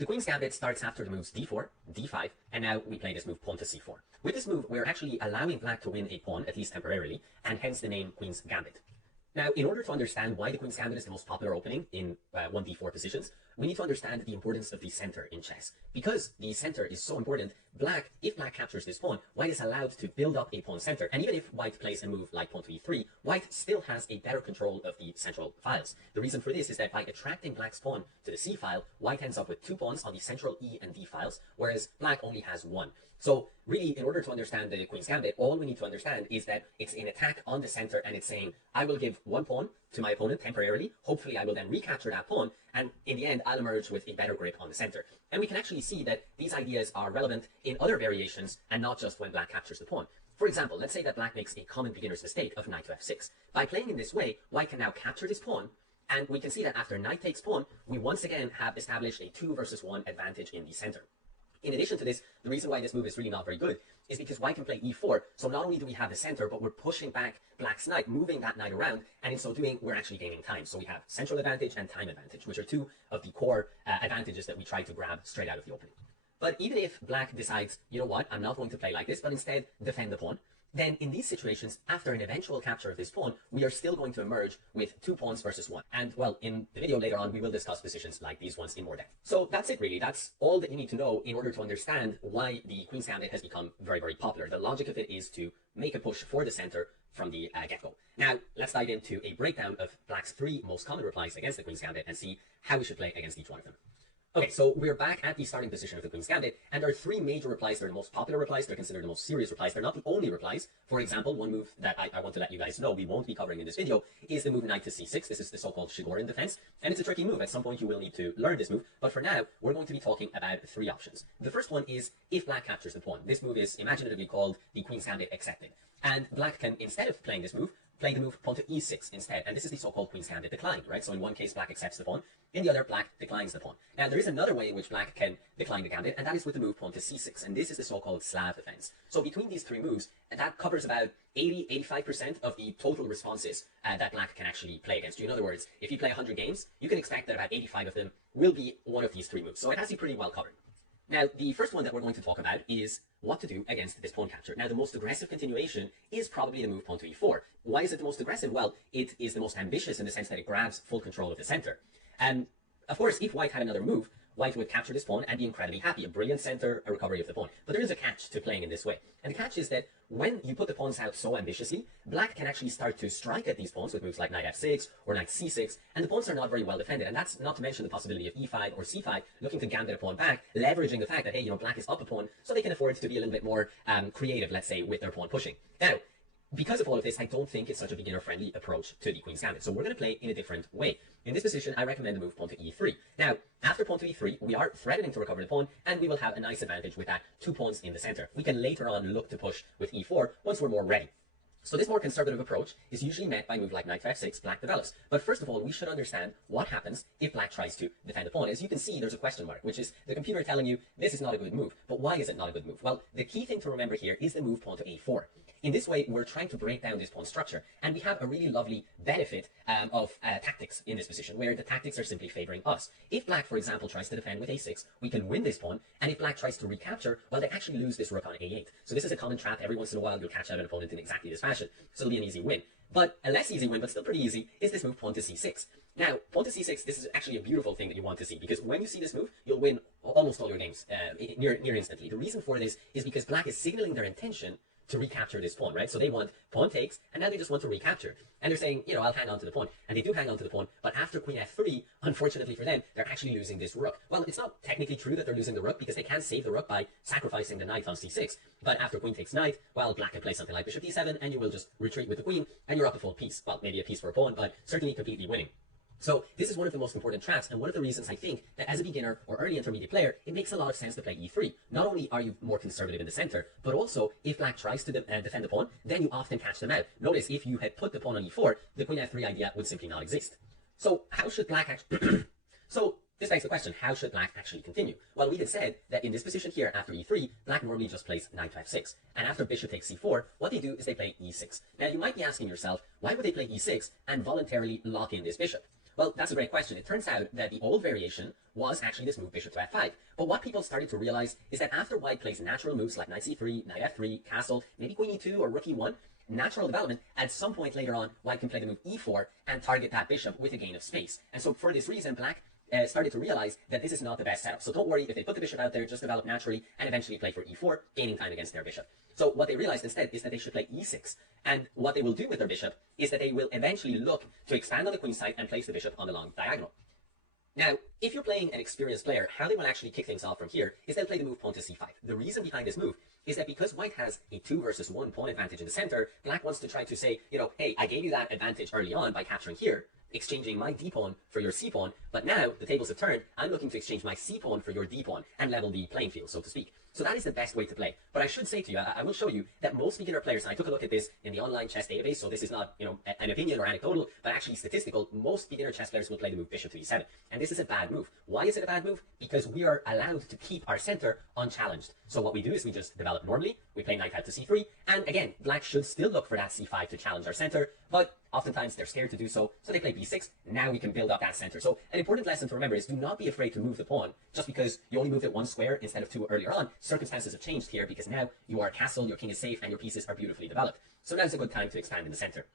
The Queen's Gambit starts after the moves d4, d5, and now we play this move pawn to c4. With this move, we're actually allowing black to win a pawn, at least temporarily, and hence the name Queen's Gambit. Now, in order to understand why the Queen's Gambit is the most popular opening in 1d4 positions, we need to understand the importance of the center in chess. Because the center is so important, if black captures this pawn, white is allowed to build up a pawn center. And even if white plays a move like pawn to e3, white still has a better control of the central files. The reason for this is that by attracting black's pawn to the c file, white ends up with 2 pawns on the central e and d files, whereas black only has 1. So really, in order to understand the Queen's Gambit, all we need to understand is that it's an attack on the center, and it's saying, I will give 1 pawn to my opponent temporarily. Hopefully, I will then recapture that pawn, and in the end, I'll emerge with a better grip on the center. And we can actually see that these ideas are relevant in other variations, and not just when black captures the pawn. For example, let's say that black makes a common beginner's mistake of knight to f6. By playing in this way, white can now capture this pawn, and we can see that after knight takes pawn, we once again have established a 2 versus 1 advantage in the center. In addition to this, the reason why this move is really not very good is because white can play e4, so not only do we have the center, but we're pushing back black's knight, moving that knight around, and in so doing, we're actually gaining time. So we have central advantage and time advantage, which are 2 of the core advantages that we try to grab straight out of the opening. But even if black decides, you know what, I'm not going to play like this, but instead defend the pawn, then in these situations, after an eventual capture of this pawn, we are still going to emerge with 2 pawns versus 1. And, well, in the video later on, we will discuss positions like these ones in more depth. So that's it, really. That's all that you need to know in order to understand why the Queen's Gambit has become very, very popular. The logic of it is to make a push for the center from the get-go. Now, let's dive into a breakdown of black's 3 most common replies against the Queen's Gambit and see how we should play against each one of them. Okay, so we're back at the starting position of the Queen's Gambit, and there are 3 major replies. They're the most popular replies. They're considered the most serious replies. They're not the only replies. For example, one move that I want to let you guys know we won't be covering in this video is the move knight to c6. This is the so-called Shigorin defense, and it's a tricky move. At some point, you will need to learn this move, but for now, we're going to be talking about 3 options. The first one is if black captures the pawn. This move is imaginatively called the Queen's Gambit accepted, and black can, instead of playing this move, play the move pawn to e6 instead, and this is the so-called Queen's Gambit decline, right? So in one case, black accepts the pawn, in the other, black declines the pawn. Now, there is another way in which black can decline the gambit, and that is with the move pawn to c6, and this is the so-called Slav defense. So between these 3 moves, that covers about 80-85% of the total responses that black can actually play against you. In other words, if you play 100 games, you can expect that about 85 of them will be one of these 3 moves. So it has you pretty well covered. Now, the first one that we're going to talk about is what to do against this pawn capture. Now, the most aggressive continuation is probably the move pawn to e4. Why is it the most aggressive? Well, it is the most ambitious in the sense that it grabs full control of the center. And, of course, if white had another move, white would capture this pawn and be incredibly happy. A brilliant center, a recovery of the pawn. But there is a catch to playing in this way. And the catch is that when you put the pawns out so ambitiously, black can actually start to strike at these pawns with moves like knight f6 or knight c6, and the pawns are not very well defended. And that's not to mention the possibility of e5 or c5 looking to gambit a pawn back, leveraging the fact that, hey, black is up a pawn, so they can afford to be a little bit more creative, let's say, with their pawn pushing. Now, because of all of this, I don't think it's such a beginner-friendly approach to the Queen's Gambit. So we're going to play in a different way. In this position, I recommend the move pawn to e3. Now, after pawn to e3, we are threatening to recover the pawn, and we will have a nice advantage with that 2 pawns in the center. We can later on look to push with e4 once we're more ready. So this more conservative approach is usually met by a move like knight to f6, black develops. But first of all, we should understand what happens if black tries to defend the pawn. As you can see, there's a question mark, which is the computer telling you this is not a good move. But why is it not a good move? Well, the key thing to remember here is the move pawn to a4. In this way, we're trying to break down this pawn structure, and we have a really lovely benefit of tactics in this position, where the tactics are simply favoring us. If black, for example, tries to defend with a6, we can win this pawn, and if black tries to recapture, well, they actually lose this rook on a8. So this is a common trap. Every once in a while, you'll catch out an opponent in exactly this fashion, so it'll be an easy win. But a less easy win, but still pretty easy, is this move pawn to c6. Now, pawn to c6, this is actually a beautiful thing that you want to see, because when you see this move, you'll win almost all your games near instantly. The reason for this is because black is signaling their intention to recapture this pawn, right? So they want pawn takes, and now they just want to recapture. And they're saying, I'll hang on to the pawn. And they do hang on to the pawn, but after queen f3, unfortunately for them, they're actually losing this rook. Well, it's not technically true that they're losing the rook, because they can save the rook by sacrificing the knight on c6. But after queen takes knight, well, black can play something like bishop d7, and you will just retreat with the queen, and you're up a full piece. Well, maybe a piece for a pawn, but certainly completely winning. So this is one of the most important traps, and one of the reasons I think that as a beginner or early intermediate player, it makes a lot of sense to play e3. Not only are you more conservative in the center, but also if black tries to defend the pawn, then you often catch them out. Notice if you had put the pawn on e4, the queen f3 idea would simply not exist. So how should black actually... So this begs the question, how should black actually continue? Well, we had said that in this position here, after e3, black normally just plays knight to f6. And after bishop takes c4, what they do is they play e6. Now, you might be asking yourself, why would they play e6 and voluntarily lock in this bishop? Well, that's a great question. It turns out that the old variation was actually this move bishop to f5. But what people started to realize is that after white plays natural moves like knight c3, knight f3, castle, maybe queen e2 or rook e1, natural development, at some point later on, white can play the move e4 and target that bishop with a gain of space. And so for this reason, black started to realize that this is not the best setup. So don't worry if they put the bishop out there, just develop naturally and eventually play for e4, gaining time against their bishop. So what they realized instead is that they should play e6. And what they will do with their bishop is that they will eventually look to expand on the queen side and place the bishop on the long diagonal. Now, if you're playing an experienced player, how they will actually kick things off from here is they'll play the move pawn to c5. The reason behind this move is that because white has a 2 versus 1 pawn advantage in the center, black wants to try to say, hey, I gave you that advantage early on by capturing here, exchanging my d pawn for your c pawn, but now the tables have turned. I'm looking to exchange my c pawn for your d pawn and level the playing field, so to speak. So that is the best way to play. But I should say to you, I will show you that most beginner players, and I took a look at this in the online chess database, so this is not, an opinion or anecdotal, but actually statistical. Most beginner chess players will play the move bishop to e7. And this is a bad move. Why is it a bad move? Because we are allowed to keep our center unchallenged. So what we do is we just develop normally, we play knight out to c3, and again, black should still look for that c5 to challenge our center, but oftentimes they're scared to do so, so they play b6. Now we can build up that center. So an important lesson to remember is do not be afraid to move the pawn just because you only moved it one square instead of two earlier on. Circumstances have changed here because now you are a castle, your king is safe, and your pieces are beautifully developed. So now's a good time to expand in the center.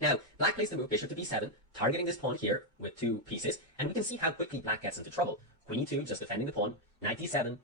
Now, black plays the move bishop to b7, targeting this pawn here with 2 pieces, and we can see how quickly black gets into trouble. Queen e2, just defending the pawn, knight e7,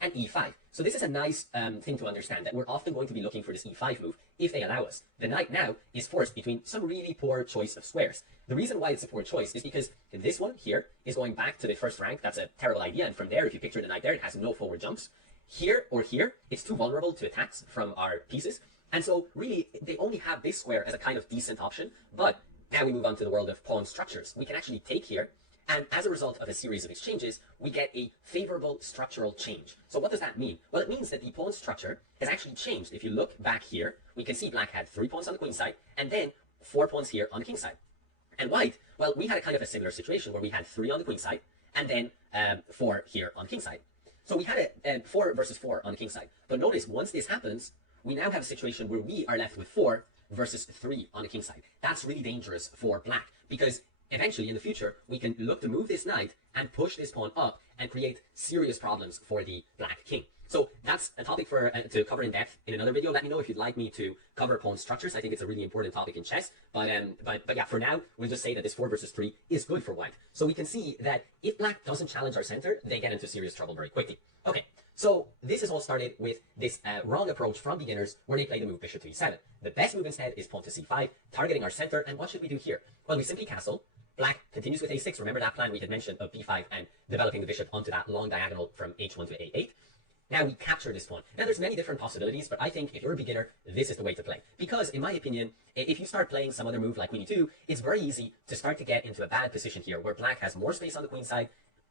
and e5. So this is a nice thing to understand, that we're often going to be looking for this e5 move if they allow us. The knight now is forced between some really poor choice of squares. The reason why it's a poor choice is because this one here is going back to the first rank. That's a terrible idea, and from there, if you picture the knight there, it has no forward jumps. Here or here, it's too vulnerable to attacks from our pieces. And so really, they only have this square as a kind of decent option. But now we move on to the world of pawn structures. We can actually take here, and as a result of a series of exchanges, we get a favorable structural change. So what does that mean? Well, it means that the pawn structure has actually changed. If you look back here, we can see black had 3 pawns on the queen side, and then 4 pawns here on the king side. And white, well, we had a kind of a similar situation where we had 3 on the queen side, and then 4 here on the king side. So we had a 4 versus 4 on the king side. But notice, once this happens, we now have a situation where we are left with 4 versus 3 on the king side. That's really dangerous for black, because eventually in the future, we can look to move this knight and push this pawn up and create serious problems for the black king. So that's a topic for to cover in depth in another video. Let me know if you'd like me to cover pawn structures. I think it's a really important topic in chess. But yeah, for now, we'll just say that this 4 versus 3 is good for white. So we can see that if black doesn't challenge our center, they get into serious trouble very quickly. Okay, so this has all started with this wrong approach from beginners where they play the move bishop to e7. The best move instead is pawn to c5, targeting our center. And what should we do here? Well, we simply castle. Black continues with a6. Remember that plan we had mentioned of b5 and developing the bishop onto that long diagonal from h1 to a8. Now we capture this pawn. Now there's many different possibilities, but I think if you're a beginner, this is the way to play. Because in my opinion, if you start playing some other move like queen e2, it's very easy to start to get into a bad position here where black has more space on the queen side,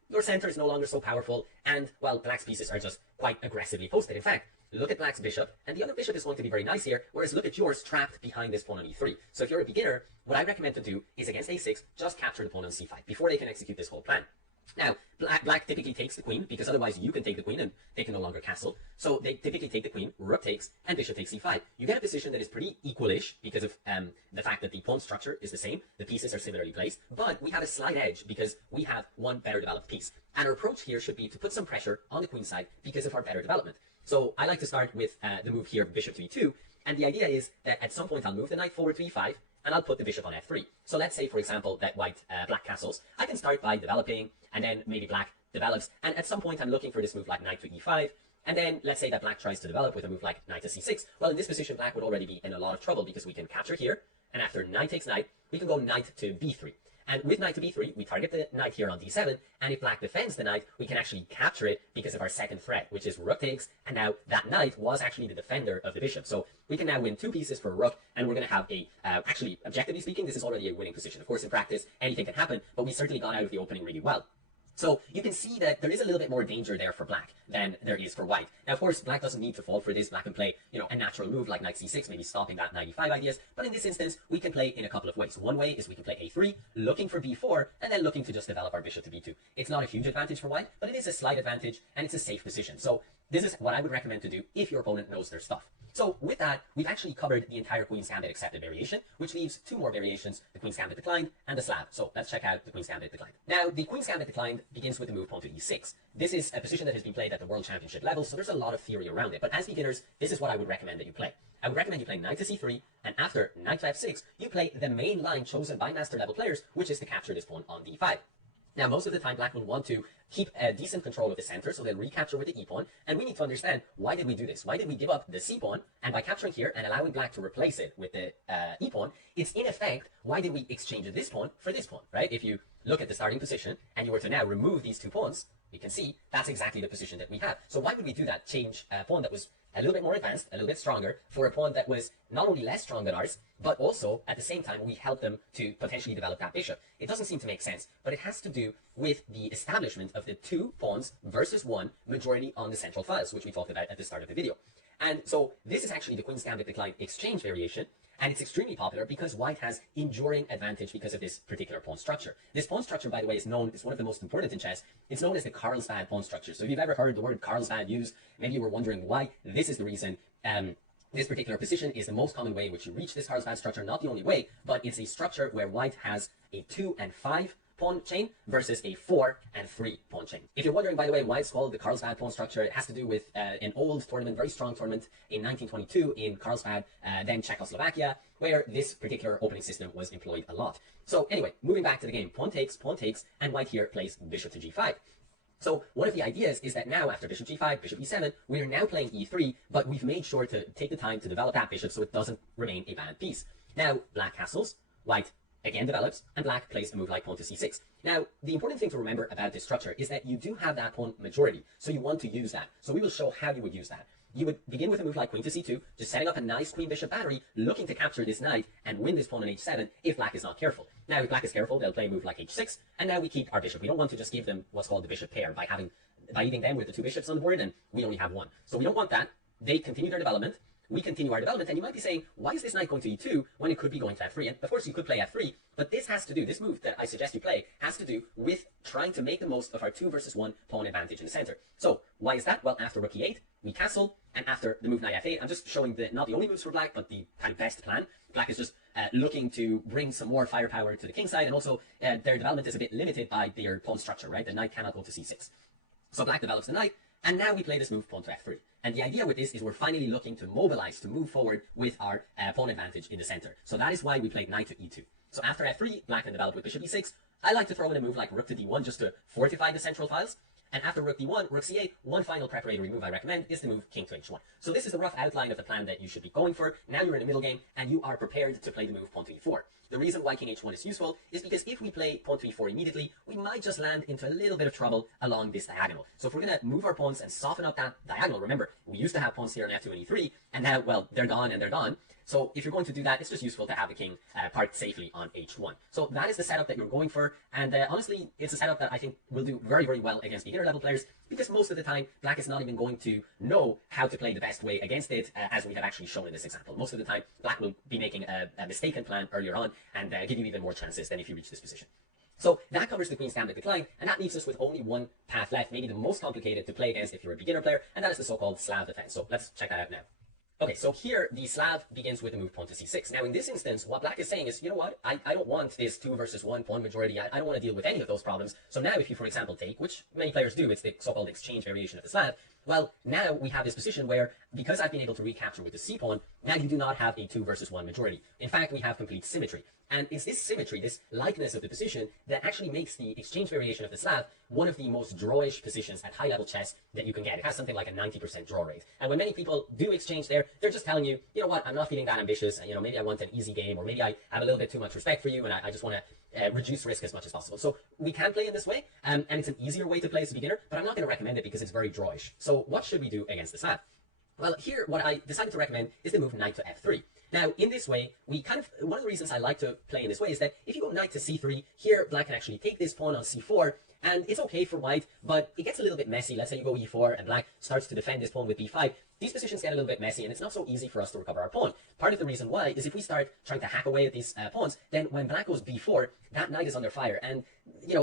your center is no longer so powerful, and, well, black's pieces are just quite aggressively posted. In fact, look at black's bishop, and the other bishop is going to be very nice here, whereas look at yours trapped behind this pawn on e3. So if you're a beginner, what I recommend to do is against a6, just capture the pawn on c5 before they can execute this whole plan. Now, black typically takes the queen, because otherwise you can take the queen and they can no longer castle. So they typically take the queen, rook takes, and bishop takes c5. You get a position that is pretty equalish because of the fact that the pawn structure is the same, the pieces are similarly placed, but we have a slight edge because we have one better developed piece. And our approach here should be to put some pressure on the queen side because of our better development. So I like to start with the move here, bishop to e2, and the idea is that at some point I'll move the knight forward to e5, and I'll put the bishop on f3. So let's say, for example, that black castles. I can start by developing, and then maybe black develops, and at some point I'm looking for this move like knight to e5, and then let's say that black tries to develop with a move like knight to c6. Well, in this position, black would already be in a lot of trouble because we can capture here, and after knight takes knight, we can go knight to b3. And with knight to b3, we target the knight here on d7, and if black defends the knight, we can actually capture it because of our second threat, which is rook takes, and now that knight was actually the defender of the bishop. So we can now win 2 pieces for a rook, and we're going to have a, actually, objectively speaking, this is already a winning position. Of course, in practice, anything can happen, but we certainly got out of the opening really well. So you can see that there is a little bit more danger there for black than there is for white. Now, of course, black doesn't need to fall for this. Black can play, a natural move like knight c6, maybe stopping that knight e5 ideas. But in this instance, we can play in a couple of ways. One way is we can play a3, looking for b4, and then looking to just develop our bishop to b2. It's not a huge advantage for white, but it is a slight advantage, and it's a safe position. So This is what I would recommend to do if your opponent knows their stuff. So with that, we've actually covered the entire Queen's Gambit accepted variation, which leaves two more variations, the Queen's Gambit declined and the slab. So let's check out the Queen's Gambit declined. Now, the Queen's Gambit declined begins with the move pawn to e6. This is a position that has been played at the World Championship level, so there's a lot of theory around it. But as beginners, this is what I would recommend that you play. I would recommend you play knight to c3, and after knight to f6, you play the main line chosen by master level players, which is to capture this pawn on d5. Now, most of the time, black will want to keep a decent control of the center, so they'll recapture with the e-pawn, and we need to understand, why did we do this? Why did we give up the c-pawn, and by capturing here and allowing black to replace it with the e-pawn, it's in effect, why did we exchange this pawn for this pawn, right? If you look at the starting position, and you were to now remove these two pawns, you can see that's exactly the position that we have. So why would we do that? Change a pawn that was a little bit more advanced, a little bit stronger, for a pawn that was not only less strong than ours, but also, at the same time, we help them to potentially develop that bishop. It doesn't seem to make sense, but it has to do with the establishment of the two pawns versus one majority on the central files, which we talked about at the start of the video. And so this is actually the Queen's Gambit decline exchange variation, and it's extremely popular because white has enduring advantage because of this particular pawn structure. This pawn structure, by the way, is known, it's one of the most important in chess. It's known as the Carlsbad pawn structure. So if you've ever heard the word Carlsbad used, maybe you were wondering why. This is the reason. This particular position is the most common way in which you reach this Carlsbad structure. Not the only way, but it's a structure where white has a 2 and 5 pawn chain versus a 4 and 3 pawn chain. If you're wondering, by the way, why it's called the Carlsbad pawn structure, it has to do with an old tournament, very strong tournament in 1922 in Carlsbad, then Czechoslovakia, where this particular opening system was employed a lot. So anyway, moving back to the game, pawn takes, and white here plays bishop to g5. So one of the ideas is that now, after bishop g5, bishop e7, we are now playing e3, but we've made sure to take the time to develop that bishop so it doesn't remain a bad piece. Now, black castles, white again develops, and black plays a move like pawn to c6. Now, the important thing to remember about this structure is that you do have that pawn majority, so you want to use that. So we will show how you would use that. You would begin with a move like queen to c2, just setting up a nice queen-bishop battery, looking to capture this knight and win this pawn on h7 if black is not careful. Now, if black is careful, they'll play a move like h6, and now we keep our bishop. We don't want to just give them what's called the bishop pair by leaving them with the two bishops on the board, and we only have one. So we don't want that. They continue their development. We continue our development, and you might be saying, why is this knight going to e2 when it could be going to f3? And of course, you could play f3, but this has to do, this move that I suggest you play, has to do with trying to make the most of our 2 versus 1 pawn advantage in the center. So, why is that? Well, after rook e8, we castle, and after the move knight f8, I'm just showing not the only moves for black, but the kind of best plan. Black is just looking to bring some more firepower to the king side, and also their development is a bit limited by their pawn structure, right? The knight cannot go to c6. So black develops the knight, and now we play this move pawn to f3. And the idea with this is we're finally looking to mobilize, to move forward with our pawn advantage in the center. So that is why we played knight to e2. So after f3, black can develop with bishop e6. I like to throw in a move like rook to d1 just to fortify the central files. And after rook d1, rook c8, one final preparatory move I recommend is the move king to h1. So this is the rough outline of the plan that you should be going for. Now you're in the middle game, and you are prepared to play the move pawn to e4. The reason why king h1 is useful is because if we play pawn to e4 immediately, we might just land into a little bit of trouble along this diagonal. So if we're going to move our pawns and soften up that diagonal, remember, we used to have pawns here on f2 and e3, and now, well, they're gone and they're gone. So if you're going to do that, it's just useful to have the king parked safely on h1. So that is the setup that you're going for, and honestly, it's a setup that I think will do very, very well against beginner level players, because most of the time, black is not even going to know how to play the best way against it, as we have actually shown in this example. Most of the time, black will be making a mistaken plan earlier on, and give you even more chances than if you reach this position. So that covers the Queen's Gambit decline, and that leaves us with only one path left, maybe the most complicated to play against if you're a beginner player, and that is the so-called Slav defense. So let's check that out now. Okay, so here the Slav begins with the move pawn to c6. Now in this instance, what black is saying is, you know what, I don't want this 2 versus 1 pawn majority, I don't want to deal with any of those problems. So now if you, for example, take, which many players do, it's the so-called exchange variation of the Slav, well, now we have this position where, because I've been able to recapture with the c-pawn, now you do not have a 2 versus 1 majority. In fact, we have complete symmetry. And it's this symmetry, this likeness of the position, that actually makes the exchange variation of the Slav one of the most drawish positions at high-level chess that you can get. It has something like a 90% draw rate. And when many people do exchange there, they're just telling you, you know what, I'm not feeling that ambitious, and, you know, maybe I want an easy game, or maybe I have a little bit too much respect for you, and I just want to reduce risk as much as possible. So we can play in this way, and it's an easier way to play as a beginner, but I'm not going to recommend it because it's very drawish. So what should we do against the Slav? Well, here, what I decided to recommend is the move knight to f3. Now, in this way, one of the reasons I like to play in this way is that if you go knight to c3, here, black can actually take this pawn on c4, And it's okay for white, but it gets a little bit messy. Let's say you go e4 and black starts to defend this pawn with b5. These positions get a little bit messy, and it's not so easy for us to recover our pawn. Part of the reason why is if we start trying to hack away at these pawns, then when black goes b4, that knight is under fire, and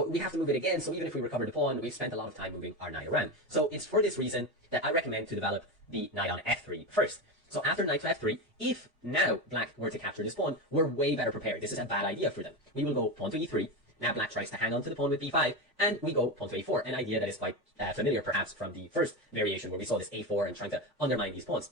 we have to move it again. So even if we recover the pawn, we've spent a lot of time moving our knight around. So it's for this reason that I recommend to develop the knight on f3 first. So after knight to f3, if now black were to capture this pawn, we're way better prepared. This is a bad idea for them. We will go pawn to e3. Now black tries to hang on to the pawn with b5, and we go pawn to a4, an idea that is quite familiar perhaps from the first variation where we saw this a4 and trying to undermine these pawns.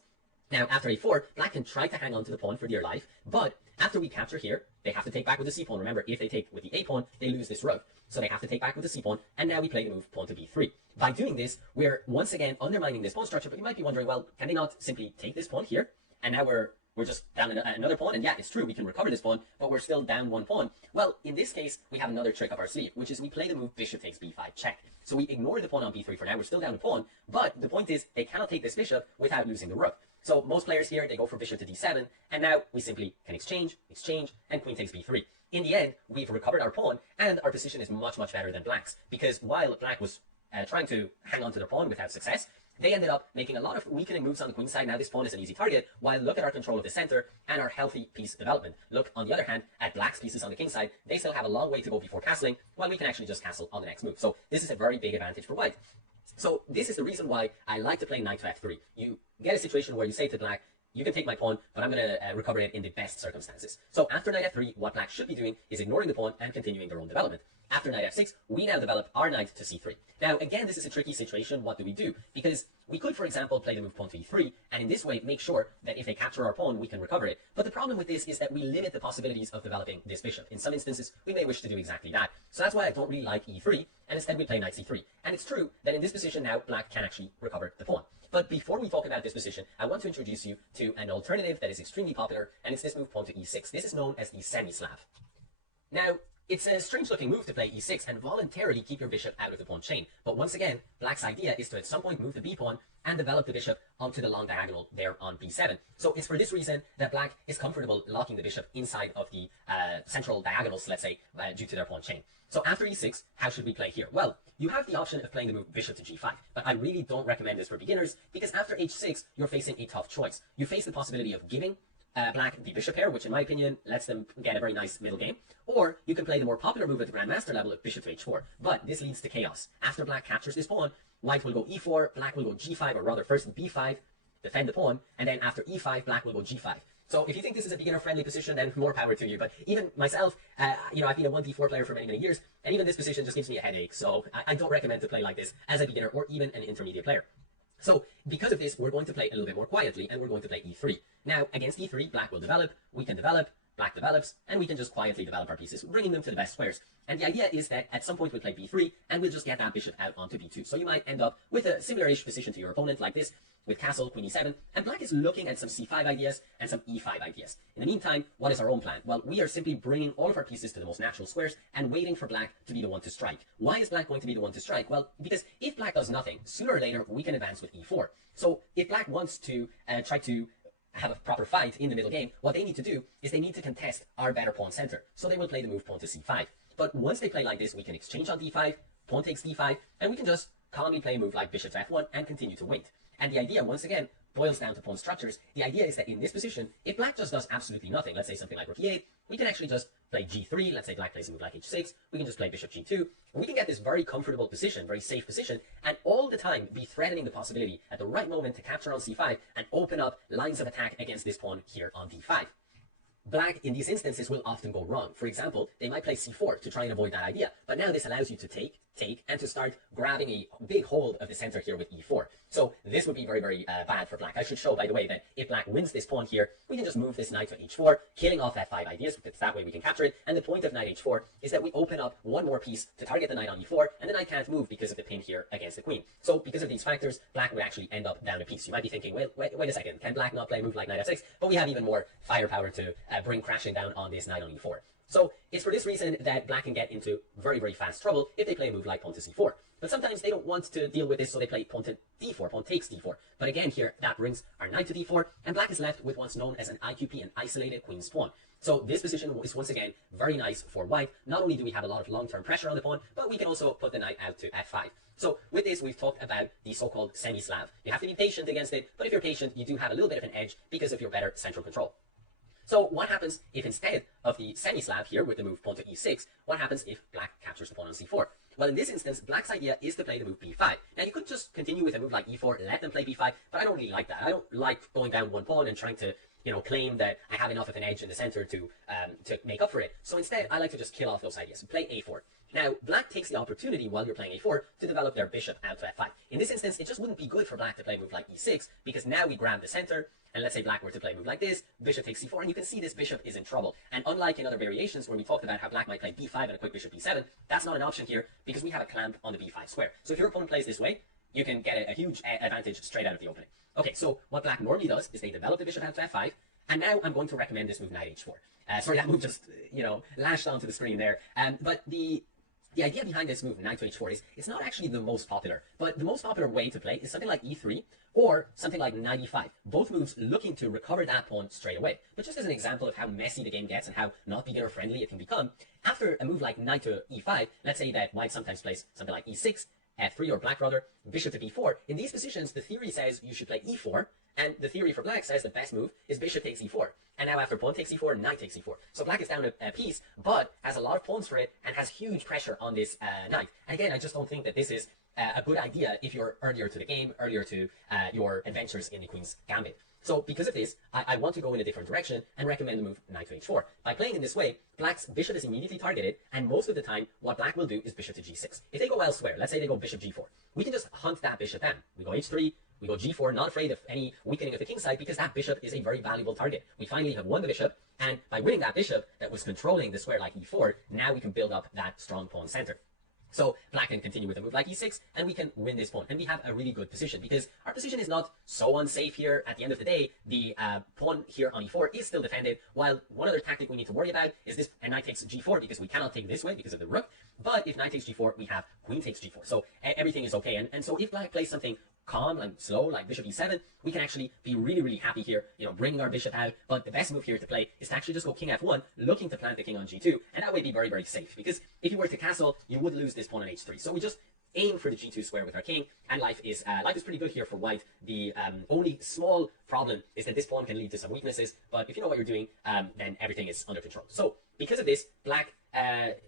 Now after a4, black can try to hang on to the pawn for dear life, but after we capture here, they have to take back with the c pawn. Remember, if they take with the a pawn, they lose this rook. So they have to take back with the c pawn, and now we play the move pawn to b3. By doing this, we're once again undermining this pawn structure, but you might be wondering, well, can they not simply take this pawn here? And now we're just down another pawn, and yeah, it's true, we can recover this pawn, but we're still down one pawn. Well, in this case, we have another trick up our sleeve, which is we play the move bishop takes b5 check. So we ignore the pawn on b3 for now, we're still down a pawn, but the point is, they cannot take this bishop without losing the rook. So most players here, they go for bishop to d7, and now we simply can exchange, and queen takes b3. In the end, we've recovered our pawn, and our position is much, much better than black's, because while black was trying to hang on to their pawn without success, they ended up making a lot of weakening moves on the queen side. Now this pawn is an easy target, while look at our control of the center and our healthy piece development. Look, on the other hand, at black's pieces on the king side, they still have a long way to go before castling, while we can actually just castle on the next move. So this is a very big advantage for white. So this is the reason why I like to play knight to f3. You get a situation where you say to black, you can take my pawn, but I'm going to recover it in the best circumstances. So after knight f3, what black should be doing is ignoring the pawn and continuing their own development. After knight f6, we now develop our knight to c3. Now, again, this is a tricky situation. What do we do? Because we could, for example, play the move pawn to e3, and in this way, make sure that if they capture our pawn, we can recover it. But the problem with this is that we limit the possibilities of developing this bishop. In some instances, we may wish to do exactly that. So that's why I don't really like e3, and instead we play knight c3. And it's true that in this position now, black can actually recover the pawn. But before we talk about this position, I want to introduce you to an alternative that is extremely popular, and it's this move pawn to e6. This is known as the semi-Slav. Now, it's a strange looking move to play e6 and voluntarily keep your bishop out of the pawn chain. But once again, black's idea is to at some point move the b pawn and develop the bishop onto the long diagonal there on b7. So it's for this reason that black is comfortable locking the bishop inside of the central diagonals, let's say, due to their pawn chain. So after e6, how should we play here? Well, you have the option of playing the move bishop to g5, but I really don't recommend this for beginners because after h6, you're facing a tough choice. You face the possibility of giving black the bishop pair, which in my opinion lets them get a very nice middle game, or you can play the more popular move at the grandmaster level of bishop to h4, but this leads to chaos. After black captures this pawn, white will go e4, black will go g5, or rather first b5, defend the pawn, and then after e5, black will go g5. So if you think this is a beginner-friendly position, then more power to you. But even myself, I've been a 1d4 player for many, many years, and even this position just gives me a headache. So I don't recommend to play like this as a beginner or even an intermediate player. So because of this, we're going to play a little bit more quietly, and we're going to play e3. Now, against e3, black will develop, we can develop, black develops, and we can just quietly develop our pieces, bringing them to the best squares. And the idea is that at some point we'll play b3, and we'll just get that bishop out onto b2. So you might end up with a similar-ish position to your opponent like this, with castle, queen e7, and black is looking at some c5 ideas and some e5 ideas. In the meantime, what is our own plan? Well, we are simply bringing all of our pieces to the most natural squares and waiting for black to be the one to strike. Why is black going to be the one to strike? Well, because if black does nothing, sooner or later we can advance with e4. So if black wants to try to have a proper fight in the middle game, what they need to do is they need to contest our better pawn center. So they will play the move pawn to c5. But once they play like this, we can exchange on d5, pawn takes d5, and we can just calmly play a move like bishop to f1 and continue to wait. And the idea, once again, boils down to pawn structures. The idea is that in this position, if black just does absolutely nothing, let's say something like rook e8, we can actually just play g3, let's say black plays a move like h6, we can just play bishop g2, and we can get this very comfortable position, very safe position, and all the time be threatening the possibility at the right moment to capture on c5 and open up lines of attack against this pawn here on d5. Black, in these instances, will often go wrong. For example, they might play c4 to try and avoid that idea, but now this allows you to take, and to start grabbing a big hold of the center here with e4. So this would be very, very bad for black. I should show, by the way, that if black wins this pawn here, we can just move this knight to h4, killing off f5 ideas, because that way we can capture it. And the point of knight h4 is that we open up one more piece to target the knight on e4, and the knight can't move because of the pin here against the queen. So because of these factors, black would actually end up down a piece. You might be thinking, wait a second, can black not play a move like knight f6? But we have even more firepower to bring crashing down on this knight on e4. So it's for this reason that black can get into very, very fast trouble if they play a move like pawn to c4. But sometimes they don't want to deal with this, so they play pawn to d4, pawn takes d4. But again here, that brings our knight to d4, and black is left with what's known as an IQP, an isolated queen's pawn. So this position is once again very nice for white. Not only do we have a lot of long-term pressure on the pawn, but we can also put the knight out to f5. So with this, we've talked about the so-called semi-Slav. You have to be patient against it, but if you're patient, you do have a little bit of an edge because of your better central control. So what happens if instead of the semi-Slav here with the move pawn to e6, what happens if black captures the pawn on c4? Well, in this instance, black's idea is to play the move b5. Now, you could just continue with a move like e4, let them play b5, but I don't really like that. I don't like going down one pawn and trying to, claim that I have enough of an edge in the center to make up for it. So instead, I like to just kill off those ideas and play a4. Now, black takes the opportunity while you're playing a4 to develop their bishop out to f5. In this instance, it just wouldn't be good for black to play a move like e6, because now we grab the center, and let's say black were to play a move like this, bishop takes c4, and you can see this bishop is in trouble. And unlike in other variations where we talked about how black might play b5 and a quick bishop b7, that's not an option here because we have a clamp on the b5 square. So if your opponent plays this way, you can get a huge advantage straight out of the opening. Okay, so what black normally does is they develop the bishop out to f5, and now I'm going to recommend this move knight h4. Sorry, that move just, lashed onto the screen there. But the idea behind this move, knight to h4, is it's not actually the most popular, but the most popular way to play is something like e3 or something like knight e5. Both moves looking to recover that pawn straight away. But just as an example of how messy the game gets and how not beginner friendly it can become, after a move like knight to e5, let's say that white sometimes plays something like e6, f3, or black rather, bishop to b4. In these positions, the theory says you should play e4, and the theory for black says the best move is bishop takes e4. And now after pawn takes e4, knight takes e4. So black is down a piece, but has a lot of pawns for it and has huge pressure on this knight. And again, I just don't think that this is a good idea if you're earlier to the game, earlier to your adventures in the Queen's Gambit. So because of this, I want to go in a different direction and recommend the move knight to h4. By playing in this way, black's bishop is immediately targeted, and most of the time, what black will do is bishop to g6. If they go elsewhere, let's say they go bishop g4, we can just hunt that bishop down. We go h3, we go g4, not afraid of any weakening of the king side because that bishop is a very valuable target. We finally have won the bishop, and by winning that bishop that was controlling the square like e4, now we can build up that strong pawn center. So black can continue with a move like e6, and we can win this pawn. And we have a really good position because our position is not so unsafe here. At the end of the day, the pawn here on e4 is still defended, while one other tactic we need to worry about is this knight takes g4 because we cannot take this way because of the rook. But if knight takes g4, we have queen takes g4. So everything is okay. And so if black plays something calm and slow like bishop e7, we can actually be really, really happy here, bringing our bishop out. But the best move here to play is to actually just go king f1, looking to plant the king on g2, and that way be very, very safe. Because if you were to castle, you would lose this pawn on h3. So we just aim for the g2 square with our king, and life is pretty good here for white. The only small problem is that this pawn can lead to some weaknesses, but if you know what you're doing, then everything is under control. So because of this, black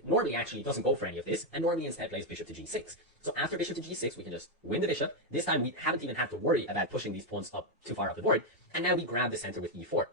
normally actually doesn't go for any of this, and normally instead plays bishop to g6. So after bishop to g6, we can just win the bishop. This time we haven't even had to worry about pushing these pawns up too far up the board, and now we grab the center with e4.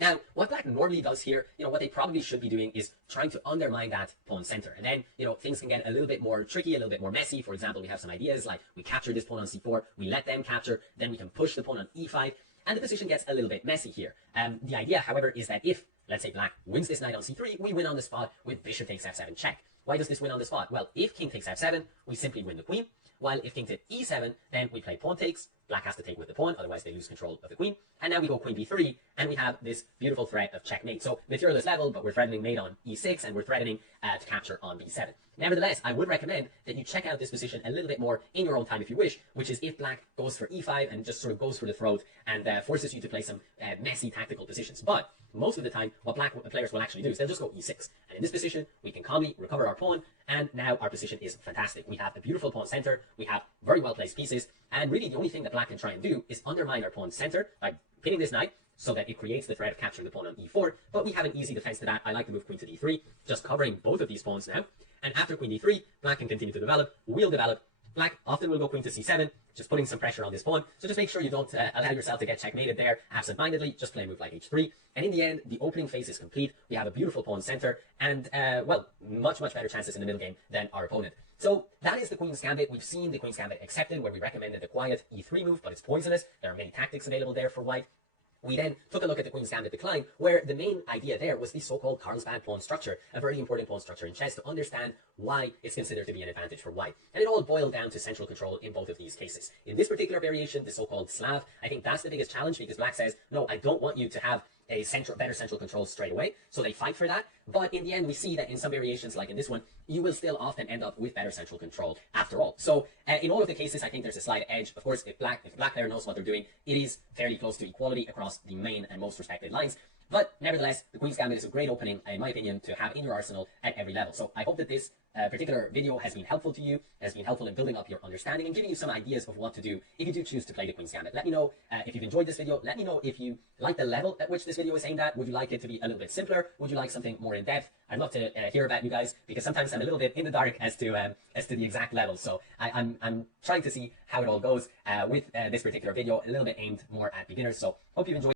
Now, what black normally does here, what they probably should be doing is trying to undermine that pawn center. And then, things can get a little bit more tricky, a little bit more messy. For example, we have some ideas like we capture this pawn on c4, we let them capture, then we can push the pawn on e5, and the position gets a little bit messy here. The idea, however, is that if, let's say, black wins this knight on c3, we win on the spot with bishop takes f7 check. Why does this win on the spot? Well, if king takes f7, we simply win the queen, while if king takes e7, then we play pawn takes, black has to take with the pawn, otherwise they lose control of the queen, and now we go queen b3, and we have this beautiful threat of checkmate. So material is level, but we're threatening mate on e6, and we're threatening to capture on b7. Nevertheless, I would recommend that you check out this position a little bit more in your own time if you wish, which is if black goes for e5 and just sort of goes for the throat and forces you to play some messy tactical positions. But most of the time, what black players will actually do is they'll just go e6. And in this position, we can calmly recover our pawn, and now our position is fantastic. We have a beautiful pawn center, we have very well placed pieces, and really the only thing that black can try and do is undermine our pawn center by pinning this knight so that it creates the threat of capturing the pawn on e4, but we have an easy defense to that. I like to move queen to d3, just covering both of these pawns now. And after queen d3, black can continue to develop, we'll develop. Black often will go queen to c7, just putting some pressure on this pawn. So just make sure you don't allow yourself to get checkmated there absent-mindedly. Just play a move like h3. And in the end, the opening phase is complete. We have a beautiful pawn center and, well, much, much better chances in the middle game than our opponent. So that is the Queen's Gambit. We've seen the Queen's Gambit accepted, where we recommended the quiet e3 move, but it's poisonous. There are many tactics available there for white. We then took a look at the Queen's Gambit decline, where the main idea there was the so-called Carlsbad pawn structure, a very important pawn structure in chess to understand why it's considered to be an advantage for white. And it all boiled down to central control in both of these cases. In this particular variation, the so-called Slav, I think that's the biggest challenge, because black says, no, I don't want you to have a better central control straight away. So they fight for that. But in the end, we see that in some variations, like in this one, you will still often end up with better central control after all. So in all of the cases, I think there's a slight edge. Of course, if a black player knows what they're doing, it is fairly close to equality across the main and most respected lines. But nevertheless, the Queen's Gambit is a great opening, in my opinion, to have in your arsenal at every level. So I hope that this particular video has been helpful to you, has been helpful in building up your understanding and giving you some ideas of what to do if you do choose to play the Queen's Gambit. Let me know if you've enjoyed this video. Let me know if you like the level at which this video is aimed at. Would you like it to be a little bit simpler? Would you like something more in depth? I'd love to hear about you guys, because sometimes I'm a little bit in the dark as to the exact level. So I'm trying to see how it all goes with this particular video, a little bit aimed more at beginners. So hope you've enjoyed.